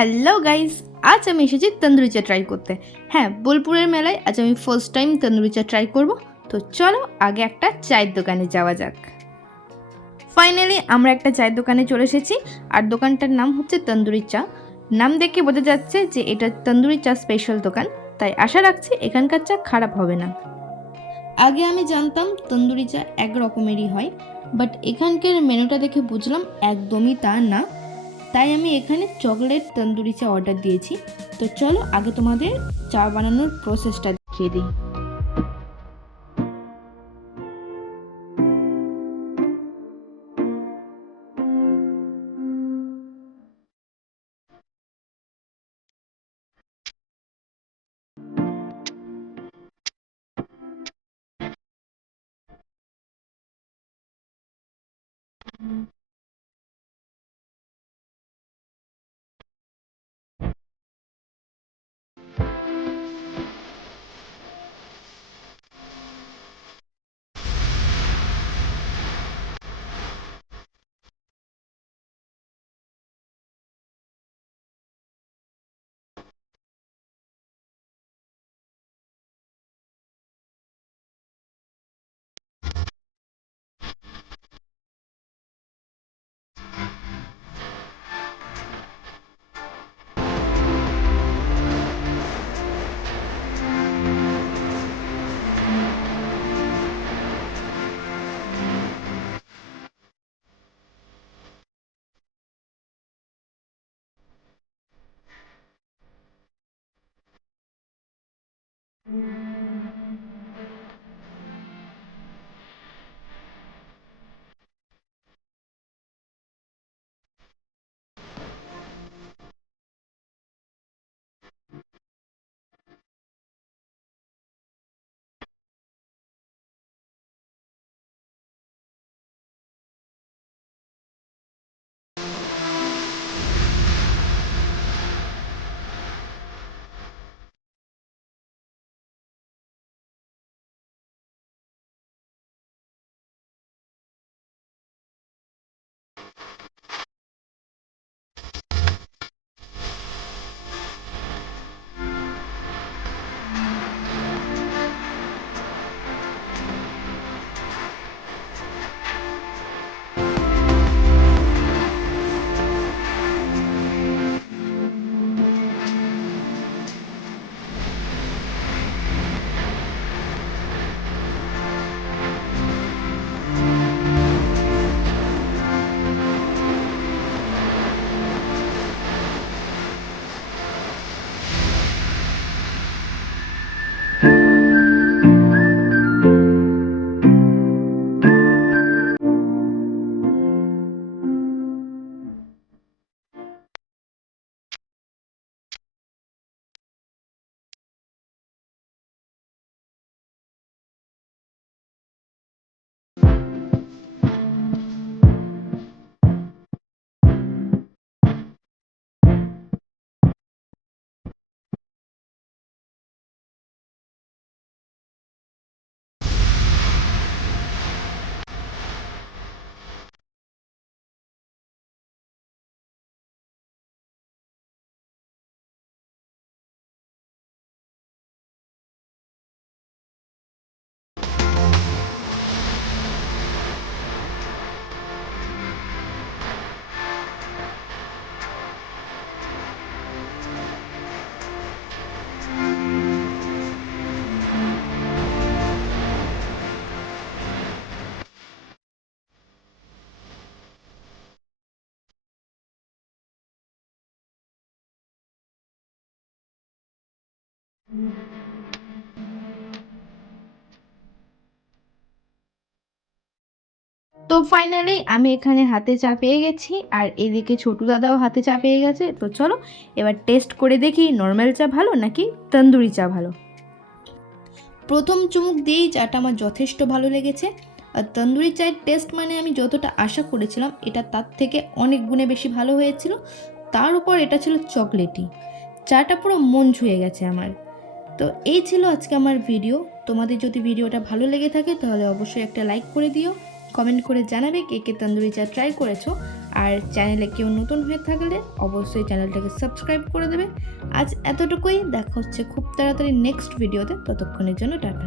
Hello guys, আজ আমি এসেছি তন্দুরি চা ট্রাই করতে। হ্যাঁ, বোলপুরের মেলায় আজ আমি ফার্স্ট টাইম তন্দুরি চা ট্রাই করব। তো চলো আগে একটা চায়ের দোকানে যাওয়া যাক। ফাইনালি আমরা একটা চায়ের দোকানে চলে এসেছি, আর দোকানটার নাম হচ্ছে তন্দুরি চা। নাম দেখে বোঝা যাচ্ছে যে এটা তন্দুরি চা স্পেশাল দোকান, তাই আশা রাখছি এখানকার চা খারাপ হবে না। আগে আমি জানতাম তন্দুরি চা এক রকমেরই হয়, বাট এখানকার মেনুটা দেখে বুঝলাম একদমই তা না। তাই আমি এখানে চকলেট তন্দুরি চা অর্ডার দিয়েছি। তো চলো আগে তোমাদের চা বানানোর প্রসেসটা দেখিয়ে দিই। তো ফাইনালি আমি এখানে হাতে চা পেয়ে গেছি, আর এদিকে ছোটু দাদাও হাতে চা পেয়ে গেছে। তো চলো এবার টেস্ট করে দেখি নর্মাল চা ভালো নাকি তন্দুরি চা ভালো। প্রথম চুমুক দিয়েই চাটা আমার যথেষ্ট ভালো লেগেছে। আর তন্দুরি চায়ের টেস্ট মানে আমি যতটা আশা করেছিলাম এটা তার থেকে অনেক গুণে বেশি ভালো হয়েছিল। তার উপর এটা ছিল চকলেটি। চাটা পুরো মন ছুঁয়ে গেছে আমার। তো এই ছিল আজকে আমার ভিডিও। তোমাদের যদি ভিডিওটা ভালো লেগে থাকে তাহলে অবশ্যই একটা লাইক করে দিও, কমেন্ট করে জানাবে কে কে তন্দুরি চা ট্রাই করেছো, আর চ্যানেলে কেউ নতুন হয়ে থাকলে অবশ্যই চ্যানেলটাকে সাবস্ক্রাইব করে দেবে। আজ এতটুকুই, দেখা হচ্ছে খুব তাড়াতাড়ি নেক্সট ভিডিওতে। ততক্ষণের জন্য টাটা।